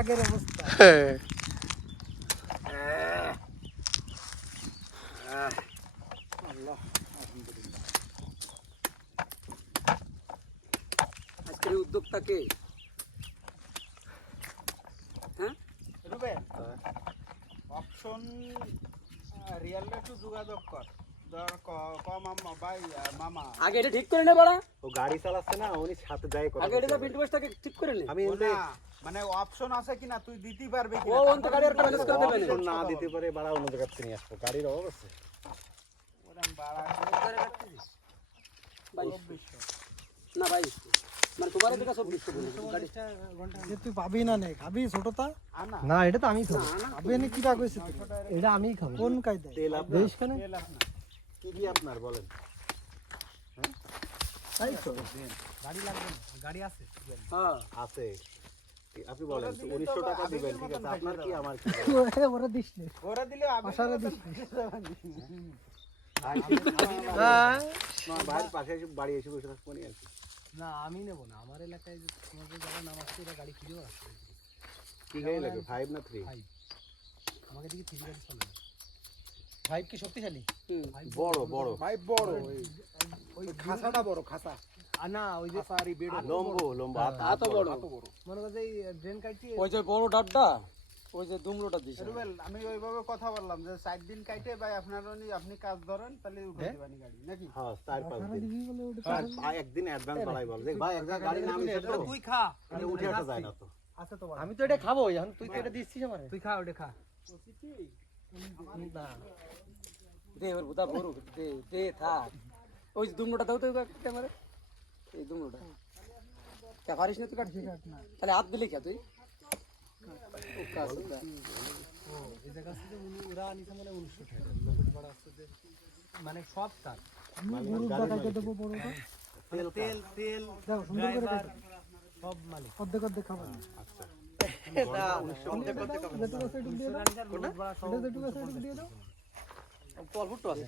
আগের অবস্থা। আল্লাহ আলহামদুলিল্লাহ। আজকের উদ্যোক্তাকে হ্যাঁ রুবেন অপশন রিয়েল একটু যোগাযোগ কর। আগে এটা ঠিক করে নে বড়া, ও গাড়ি চালাচ্ছে না, উনি সাথে যাই করে। আগে এটা বিল্ড বসটাকে ঠিক করে নে। আমি মানে অপশন আছে কিনা তুই দিতে পারবি ও কিনা, অন্ত গাড়ি আর প্যালেস করে দেবেন অপশন না দিতে পারে বাড়া অন্য জায়গা থেকে নিয়ে আসবো, গাড়ির অভাব আছে। ওরম বাড়া করে রাখছিস ভাই না ভাই, মানে তোমার এদিকে সব বিশ গাড়িটা যে তুই পাবি না নে খাবি ছোটটা আনা না এটা তো আমি খাবো খাবি না কি রাখ হইছে এটা আমি খাবো কোন কায়দায় তেল আপনার দেশ কেন তেল আপনা কি কি আপনার বলেন? তাই তো গাড়ি লাগবে না, গাড়ি আছে হ্যাঁ আছে, আপনি বলেন 1900 টাকা দিবেন, ঠিক আছে? আপনার কি আমার কি? ওরা দিস নে ওরা দিলে আশারা দিস না বাইরে পাশে এসে বাড়ি এসে বসে থাকবো আর কি। না আমি নেব না আমার এলাকায় যে তোমাদের যারা নাম আসছে এরা গাড়ি খুঁজেও আসছে কি গাড়ি লাগবে, 5 না 3? আমাকে দিকে 3 গাড়ি চলে 5 কি শক্তিশালী বড় বড় ভাই বড় ওই খাসাটা বড় খাসা না ওই যে খাসারি বেড লম্বো লম্বা এত বড় মনে করে এই ড্রেন কাটি ওই যে বড় ডাবটা ওই যে দুমলোটা দিছে রুবেল আমি ওইভাবে কথা বললাম যে 4 দিন কাটে ভাই আপনারা আপনি কাজ ধরেন তাহলে উঠে দিবানি গাড়ি নাকি হ্যাঁ 4-5 দিন একদিন অ্যাডভান্স বাড়াই বল দেখ ভাই, একটা গাড়ি নাম তো তুই খা আমি উঠে আসা যায় না তো। আছে তো আমি তো এটা খাবো এখন তুই তো এটা দিচ্ছিস আমারে তুই খা ওটা খা না দে ওর বুদা বড় দে দে থাক ওই যে দুমলোটা দাও তো ক্যামেরা এই দুমলোটা কে পারিস না তুই কাটছিস না তাহলে হাত দিলে কি তুই ও কাজ এই জায়গা থেকে ওরা নিছে মানে 1900 টাকা লোকের বড় আসছে যে মানে সব তার গরুর দাদাকে দেব বড়টা তেল তেল দাও সুন্দর করে কাট সব মালিক অর্ধেক অর্ধেক খাবার আচ্ছা না অর্ধেক অর্ধেক খাবার যেটুকু আছে একটু দিয়ে দাও কোনটা যেটুকু আছে একটু দিয়ে দাও অল্প একটু আছে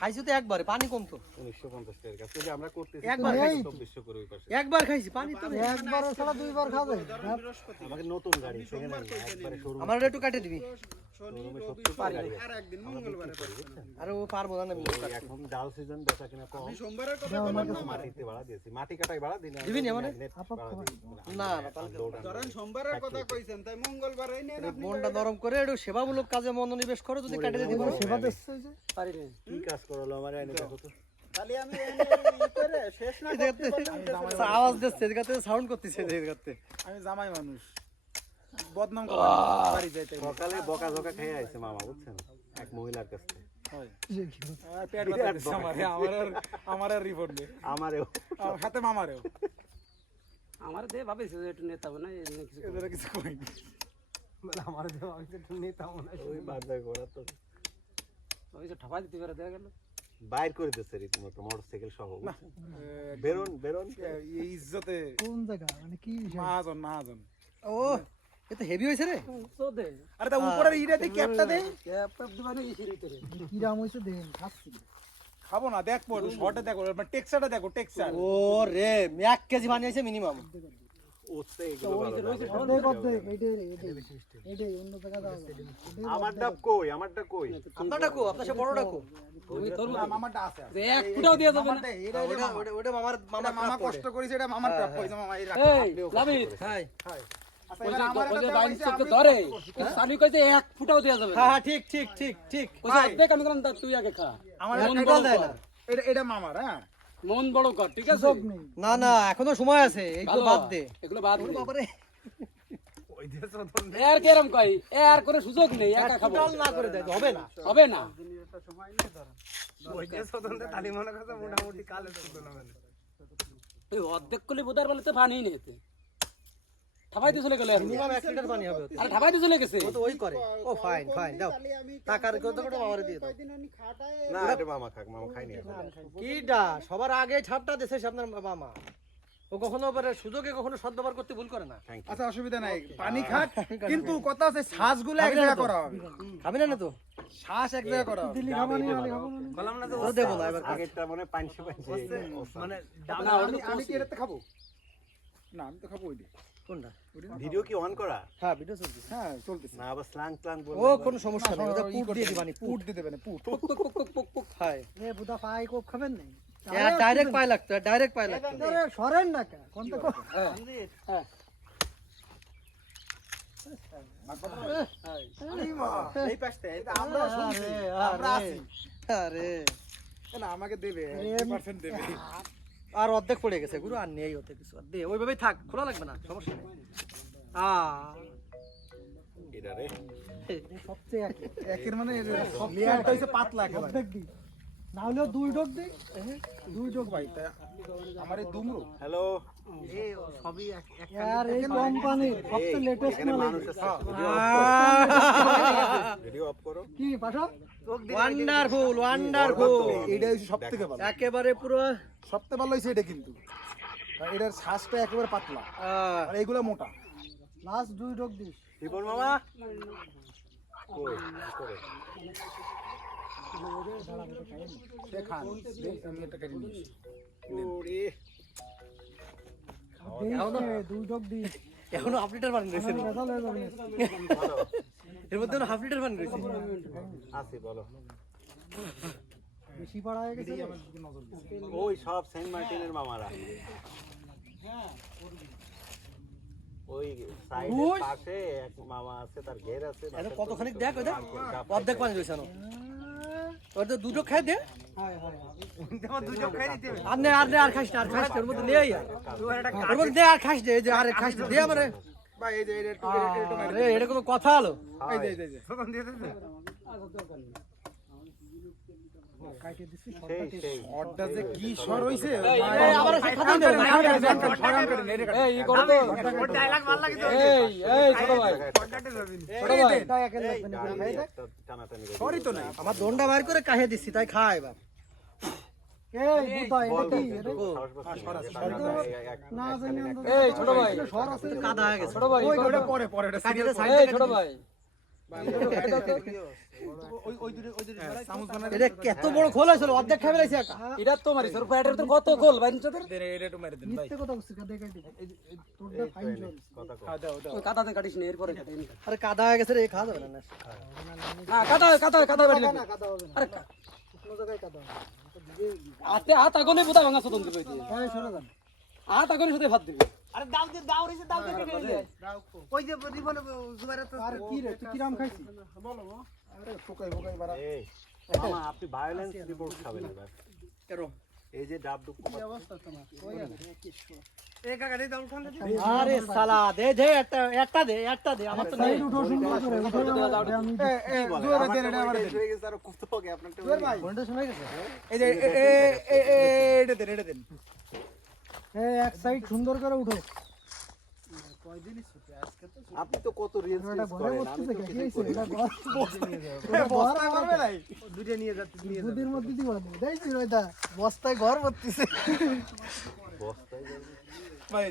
খাইছো তো একবারে পানি কম তো 1950 টাকার কাছে যে আমরা করতেছি একবার খাইছি 2400 করে ওই পাশে। একবার খাইছি পানি তো একবার ছাড়া দুইবার খাবে আমাকে নতুন গাড়ি সেখানে একবারে শোরুম আমার একটু কাটে দিবি শোরুমে 70 টাকা গাড়ি আছে। আর একদিন মঙ্গলবারে আরে ও পারবো না আমি এখন ডাল সিজন বেচা কিনা কম, সোমবারের কথা বললাম না মাটিতে বাড়া দিয়েছি, মাটি কাটাই বাড়া দিন দিবি নি আমারে? না না তাহলে ধরেন সোমবারের কথা কইছেন তাই মঙ্গলবারে নেন আপনি মনটা নরম করে একটু সেবামূলক কাজে মনোনিবেশ করো যদি কাটে দিতে পারো সেবা দিচ্ছে পারি রে কি কাজ করলো আমার এনে দেখো তো। খালি আমি ই করে শেষ না করতে পারলাম আওয়াজ দিচ্ছে এদিকে সাউন্ড করতেছে এদিকে আমি জামাই মানুষ বদনাম করে বাড়ি যাইতে সকালে বকা ঝকা খেয়ে আইছে মামা, বুঝছেন, এক মহিলার কাছ থেকে। পেট ব্যথা দিচ্ছে আমার আর রিপোর্ট দে আমারেও হাতে মামারেও আমার দে ভাবিস একটু নেতা বানা এমনি কিছু এদের কিছু কই আমার দেওয়া আমি একটু নেতা মনে ওই বাজার ঘোড়া তো ওই যে ঠাপা দিতে পারে দেখা গেল বাইর করে দিচ্ছে রীতিমতো মোটরসাইকেল সহ, বুঝছেন? বেরোন বেরোন এই ইজ্জতে কোন জায়গা মানে কি মহাজন মহাজন ও এত হেভি হইছে রে তো দে আরে তা উপরের ইরাতে ক্যাপটা দে ক্যাপ টপ দিবানে এই ভিতরে কি রাম হইছে দেন খাচ্ছি খাবো না দেখবো শর্টে দেখো মানে টেক্সচারটা দেখো টেক্সচার ও রে 1 কেজি বানিয়েছে মিনিমাম ওতে এগুলো ভালো লাগে। এইটাই অন্য জায়গা দাও আমারটা কই, আমারটা কই? আপনারটা কো আপনার সে বড়টা কো ওই তোর মামাটা আছে যে এক ফুটাও দিয়ে যাবে না এটা ওটা মামার মামা কষ্ট করেছে এটা মামার প্রাপ্য হইছে মামা এই রাখ এই লাভিত হাই আচ্ছা ওই এবার আমার যে এটা বাইন চোখে ধরে সানি কইতে এক ফুটাও দেয়া যাবে না হ্যাঁ ঠিক ঠিক ঠিক ঠিক কইছে দেখ আমি কোন তুই আগে খা আমার মন এটা বড় দেয় কর, না এটা মামার হ্যাঁ মন বড় কর ঠিক আছে না না এখনো সময় আছে এইগুলো ভালো, বাদ দে এগুলো বাদ দে বাবারে এর কেরম কই এর কোনো সুযোগ নেই একা খাবো টোটাল না করে দেয় হবে না হবে না ওই অর্ধেক কলি বোধার বলে তো পানি নেই এতে ঠাপাই দিয়ে চলে গেল মিনিমাম 1 লিটার পানি হবে ওতে আরে ঠাপাই দিয়ে চলে গেছে ও তো ওই করে ও ফাইন ফাইন দাও টাকার কত কত মামারে দিয়ে দাও না এটা মামা খাক, মামা খাইনি এখন। কিডা সবার আগে ছাপটা দেশে আপনার মামা ও কখনো পরে সুযোগে কখনো সদ্ব্যবহার করতে ভুল করে না থ্যাংক ইউ। আচ্ছা অসুবিধা নাই পানি খাক কিন্তু কথা আছে শ্বাসগুলো এক জায়গায় করা হবে খাবি না তো শ্বাস এক জায়গায় করা হবে দিল্লি খাবানি আলে খাবো না তো দেবো না এবার আগেরটা মনে হয় পাঁচশো মানে আমি কি এটাতে খাবো না আমি তো খাবো ওই কোনটা? ভিডিও কি অন করা? হ্যাঁ ভিডিও চলছে। হ্যাঁ চলতেছে। না আবার স্ল্যাং ক্লাং বলবে। ও কোনো সমস্যা নেই, ওটা পুট দিয়ে দিবানি, পুট। দিতে পারে পুট। পুক পুক পুক পুক পুক পুক হয় এ বুদা পাই কোপ খাবেন নাই? ডাইরেক্ট পায় লাগতো, ডাইরেক্ট পায় লাগতো। আরে সরেন না কা কোন তো হ্যাঁ হ্যাঁ এই পাশটা এটা আমরা শুনছি। আমরা আছি। আরে না আমাকে দেবে 1% দেবে। আর অর্ধেক পড়ে গেছে গুরু, আর নেই হতে কিছু, আর দে ওইভাবেই থাক, খোলা লাগবে না, সমস্যা নেই। এটা রে। সবচেয়ে এক একের মানে লেয়ারটা হইছে পাতলা একেবারে। অর্ধেক দি না হলেও দুই ডোক দি, দুই ডোক ভাই তা আমার এই দুমরো হ্যালো। এই সবই আর এই কোম্পানির সবচেয়ে লেটেস্ট এখানে মাল মানুষ আছে। ভিডিও অফ করো। কি পাঠা ওয়ান্ডারফুল, ওয়ান্ডারফুল, এইটা হইছে সবথেকে ভালো। একেবারে পুরো সবথেকে ভালো হইছে এটা কিন্তু। আর এটার শ্বাসটা একেবারে পাতলা আর এইগুলা মোটা। লাস্ট দুই ডোক দি রিপন মামা কই কি করে? সে খান আমি এটা কেটে নিয়েছি। ওরে দুই ডোক দি এখনো হাফ লিটার পানি রয়েছে, বেদাল হয়ে যাবে। এর মধ্যে হাফ লিটার পানি রয়েছে। আসি বলো। বেশি পাড়ায় গেছে রে। ওই সব সেন্ট মার্টিনের মামারা। ওই সাইডের পাশে এক মামা আছে, তার ঘের আছে। এটা কতখানি দেখ, ওই দেখ অর্ধেক পানি রয়েছে না, ওর তো দুটো খাই দে। আর নে আর নে, আর খাইস না, আর খাইস না, ওর মধ্যে নেই আর, ওর মধ্যে দে আর খাইস দে, এই যে আর খাইস দে আমারে। ভাই এই যে এটা একটু আরে এটা কোনো কথা হলো? এই যে এই যে সেই অর্ডার যে কি স্বর হইছে এই আমার সে খাতা দে এই ই করো তো ডায়লগ ভাল লাগে তো এই ছোট ভাই ছোট ভাই এটা একের লাগবে না ভাই দেখ। টানাটানি সরি তো নাই আমার দন্ডা বাইর করে কাহে দিচ্ছি, তাই খা এবার। এই বুদা এটা কি এটা না জানি আমরা এই ছোট ভাই সর আছে কাদা হয়ে গেছে। ছোট ভাই ওই ওটা পরে পরে এটা কাটিয়ে সাইড এই ছোট ভাই চামচ বানাই এটা কত বড় খোল হয়েছিল, অর্ধেক খাবে লাইছে একা। এটা তো মারি সর প্যাটের তো কত গোল ভাই নিচের দে এটা একটু মেরে দেন ভাই মিথ্যে কথা বলছিস কাদে কাটি তোরটা ফাইন চল কথা কও। খাওয়া দাও দাও ওই কাটাতে কাটিস না এরপরে কাটিস আরে কাদা হয়ে গেছে রে, খাওয়া যাবে না। না কাটা বাড়ি না কাদা হবে না আরে শুকনো জায়গায় কাদা হবে আতে হাত আগুনে বুদা ভাঙা সদন দিবে এই সরে যান হাত আগুনে সাথে ভাত দিবে আর কি রে তুই কি রাম খাইছিস আরে ফোকাই ফোকাই বাড়া এই মামা আপনি ভায়োলেন্স রিপোর্ট খাবেন এবার। এই যে ডাব ডুব আরে সালা দে দে, একটা দে, একটা দে, আমার তো নেই। সাইড উঠো সুন্দর করে উঠো আমি এই জোরে দেন এটা আমারে দেন হয়ে গেছে আর কুফতে হবে আপনার জোরে ভাই ফোনটা শোনা গেছে? এই যে এটা দেন এটা দেন এই এক সাইড সুন্দর করে উঠো আপনি তো কত রিলস এটা ঘরে করেন, আমি বসতেছে তো কি কিছু হইছে করি এটা না। বস্তা করবে নাই দুইটা নিয়ে যাচ্ছে, নিয়ে দুদির মধ্যে দিব দেখছিস ওইটা বস্তায় ঘর ভর্তিছে বস্তায় যাবে। ভাই